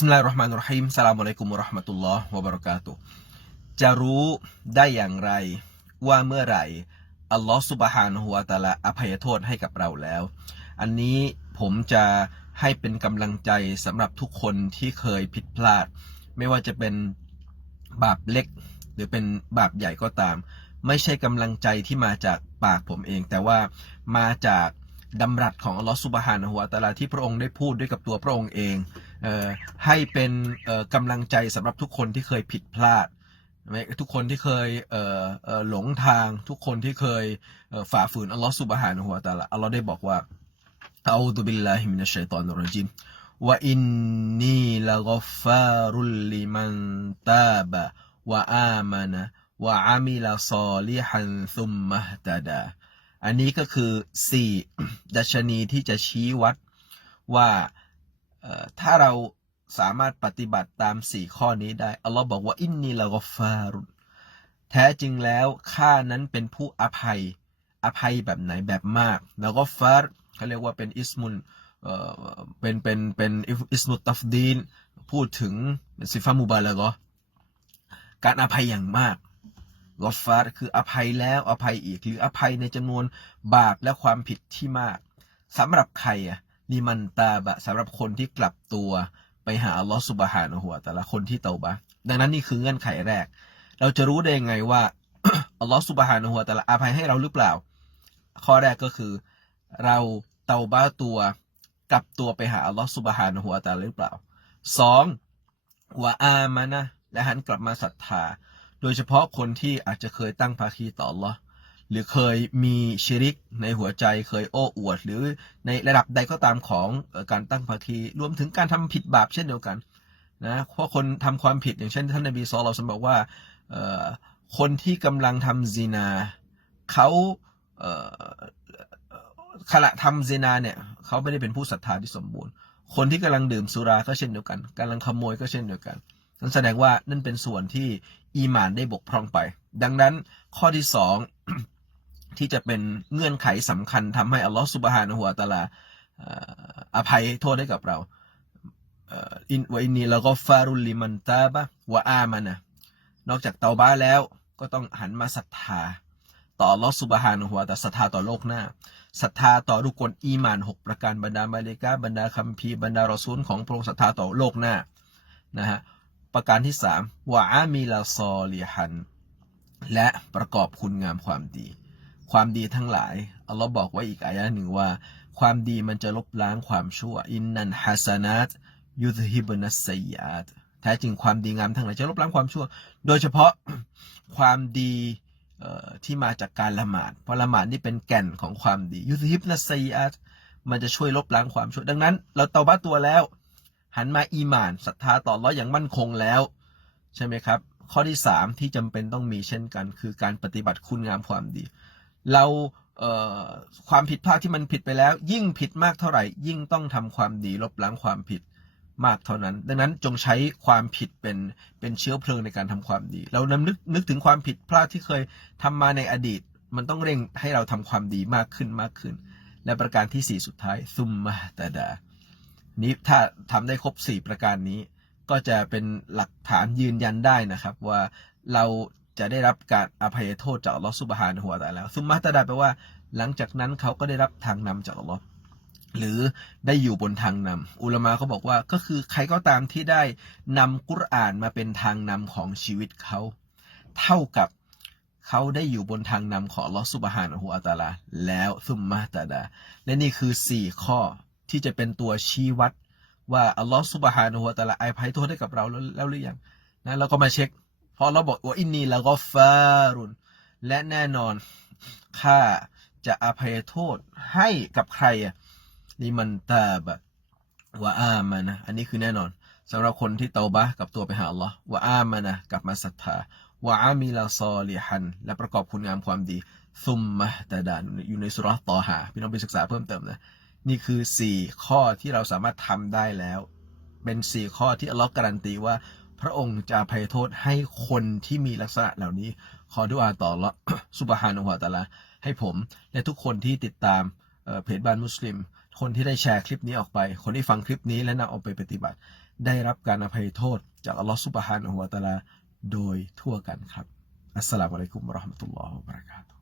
สมิลลาฮิรเราะห์มานิรเราะฮีมสลามุอะลัยกุมวะเราะห์มะตุลลอฮ์วะบะเราะกาตุจะรู้ได้อย่างไรว่าเมื่อไหร่อัลลอฮ์ซุบฮานะฮูวะตะอาลาอภัยโทษให้กับเราแล้ว อันนี้ผมจะให้เป็นกำลังใจสำหรับทุกคนที่เคยผิดพลาด ไม่ว่าจะเป็นบาปเล็ก หรือเป็นบาปใหญ่ก็ตาม ไม่ใช่กำลังใจที่มาจากปากผมเอง แต่ว่ามาจากดำรัสของอัลลอฮ์ซุบฮานะฮูวะตะอาลาที่พระองค์ได้พูดด้วยกับตัวพระองค์เอง ให้เป็นกำลังใจสำหรับทุกคนที่เคยผิดพลาดทุกคนที่เคยเหลงทางทุกคนที่เคยฝ่าฝืนอัลลอฮ์ซุบฮานะฮูวะตาลาอัลลอฮ์ได้บอกว่าอาอูดุบิลลาฮิมินัชชัยฏอนรจีมวะอินนีละกอฟฟารุลลิมันตาบะวะอามานะวะอามิลาซอลิฮันซุมมะฮ์ตะดา อันนี้ก็คือสี่ดัชนีที่จะชี้วัดว่า ถ้าเราสามารถปฏิบัติตามสี่ข้อนี้ได้ อัลลอฮ์บอกว่าอินนีละกฟารุนแท้จริงแล้วข้านั้นเป็นผู้อภัย อภัยแบบไหนแบบมากแล้วก็ฟาร์เขาเรียกว่าเป็นอิสมุนเอ่อเป็นเป็นเป็นอิสมุตตัฟดีนพูดถึงซิฟามุบาละกอการอภัยอย่างมากกอฟาร์คืออภัยแล้วอภัยอีก หรืออภัยในจำนวนบาปและความผิดที่มากสำหรับใครอะ ลิมันตาบะสำหรับคนที่กลับตัวไปหาอัลลอฮฺสุบฮานะฮูวแต่ละคนที่เตาบะดังนั้นนี่คือเงื่อนไขแรก เราจะรู้ได้ยังไงว่าอัลลอฮฺสุบฮานะฮูวแต่ละอภัยให้เราหรือเปล่า ข้อแรกก็คือ เราเตาบะตัวกลับตัวไปหาอัลลอฮฺสุบฮานะฮูวแต่ละหรือเปล่าสองวะอามานะและหันกลับมาศรัทธา โดยเฉพาะคนที่อาจจะเคยตั้งภาคีต่อ Allah หรือเคยมีชิริกในหัวใจเคยโอ้อวด หรือในระดับใดก็ตามของการตั้งภาคีรวมถึงการทำผิดบาปเช่นเดียวกันนะเพราะคนทำความผิดอย่างเช่นท่านนบีซอลเราสมบอกว่าคนที่กำลังทำซีนาเขาขณะทำซีนาเนี่ยเขาไม่ได้เป็นผู้ศรัทธาที่สมบูรณ์ คนที่กำลังดื่มสุราก็เช่นเดียวกันกำลังขโมยก็เช่นเดียวกันนั่นแสดงว่านั่นเป็นส่วนที่อีหมานได้บกพร่องไป ดังนั้นข้อที่สอง ที่จะเป็นเงื่อนไขสำคัญทำให้อัลลอฮฺสุบฮานะฮูวตะอาลาอภัยโทษให้กับเราอินวะอินนีแล้วก็ฟารุลลิมันตาบะวะอามานะนอกจากเตาบ้าแล้วก็ต้องหันมาศรัทธา ต่ออัลลอฮฺสุบฮานะฮูวะตะศรัทธาต่อโลกหน้าศรัทธาต่อรุกลอีมานหกประการบรรดามาเลกาบรรดาคัมภีร์บรรดารอซูลของพระองค์ศรัทธาต่อโลกหน้านะฮะประการที่สามวะอามิลาซอลิฮัน และประกอบคุณงามความดี ความดีทั้งหลายอัลลอฮ์บอกไว้อีกอายะหนึ่งว่า ความดีมันจะลบล้างความชั่วอินนันฮัสนัตยุทฮิบนัสไซยาตแท้จริงความดีงามทั้งหลายจะลบล้างความชั่ว โดยเฉพาะความดีที่มาจากการละหมาด เพราะละหมาดนี่เป็นแก่นของความดี ยุทฮิบนัสไซยาตมันจะช่วยลบล้างความชั่ว ดังนั้น เราเตาบ้าตัวแล้ว หันมาอีหมานศรัทธาต่ออัลเลาะห์อย่างมั่นคงแล้ว ใช่ไหมครับ ข้อที่สามที่จำเป็นต้องมีเช่นกัน คือการปฏิบัติคุณงามความดี เราเความผิดพลาดที่มันผิดไปแล้ว ยิ่งผิดมากเท่าไหร่ ยิ่งต้องทำความดีลบล้างความผิดมากเท่านั้น ดังนั้นจงใช้ความผิดเป็นเป็นเชื้อเพลิงในการทำความดี เรานำนึกนึกถึงความผิดพลาดที่เคยทำมาในอดีต มันต้องเร่งให้เราทำความดีมากขึ้นมากขึ้น และประการที่สี่สุดท้ายซุมมาตาดา นี้ถ้าทำได้ครบ 4 ประการนี้ ก็จะเป็นหลักฐานยืนยันได้นะครับว่าเรา จะได้รับการอภัยโทษจากอัลลอฮฺสุบฮานะฮูวตะอาลาซุมมาตะดาแปลว่า หลังจากนั้นเขาก็ได้รับทางนำจากอัลลอฮ์หรือได้อยู่บนทางนำอุลามะเขาบอกว่าก็คือใครก็ตามที่ได้นำกุรอานมาเป็นทางนำของชีวิตเขา เท่ากับเขาได้อยู่บนทางนำของอัลลอฮฺสุบฮานะฮูวตาลาแล้วซุมมาตะดา และนี่คือ 4 ข้อที่จะเป็นตัวชี้วัดว่าอัลลอฮฺสุบฮานะฮูวะตะอาลาอภัยโทษให้กับเราแล้วหรือยังนะเราก็มาเช็ค พราะเราบอกว่าอินนีละกอฟารุนและแน่นอนข้าจะอภัยโทษให้กับใครอะนี่มันตาบะวะอามานะอันนี้คือแน่นอนสำหรับคนที่เตาบะกับตัวไปหาอัลลอฮ์วะอามานะกลับมาศรัทธาวะอามิลาซอลิฮัน และประกอบคุณงามความดีซุมมะตะดานอยู่ในสุราะห์ตอฮาพี่น้องไปศึกษาเพิ่มเติมนะนี่คือสี่ข้อที่เราสามารถทำได้แล้ว เป็นสี่ข้อที่อัลลอฮ์การันตีว่า พระองค์จะภัยโทษให้คนที่มีลักษณะเหล่านี้ ขอดุอาต่อละสุบฮานุวะตะอาลาให้ผม และทุกคนที่ติดตามเพจบ้านมุสลิม คนที่ได้แชร์คลิปนี้ออกไป คนที่ฟังคลิปนี้และนำเอาไปปฏิบัติ ได้รับการอภัยโทษจากอัลลอฮฺซุบฮานะฮูวะตะอาลาโดยทั่วกันครับอัสสลามุอะลัยกุมราะห์มะตุลลอฮ์วะบะเราะกาตุ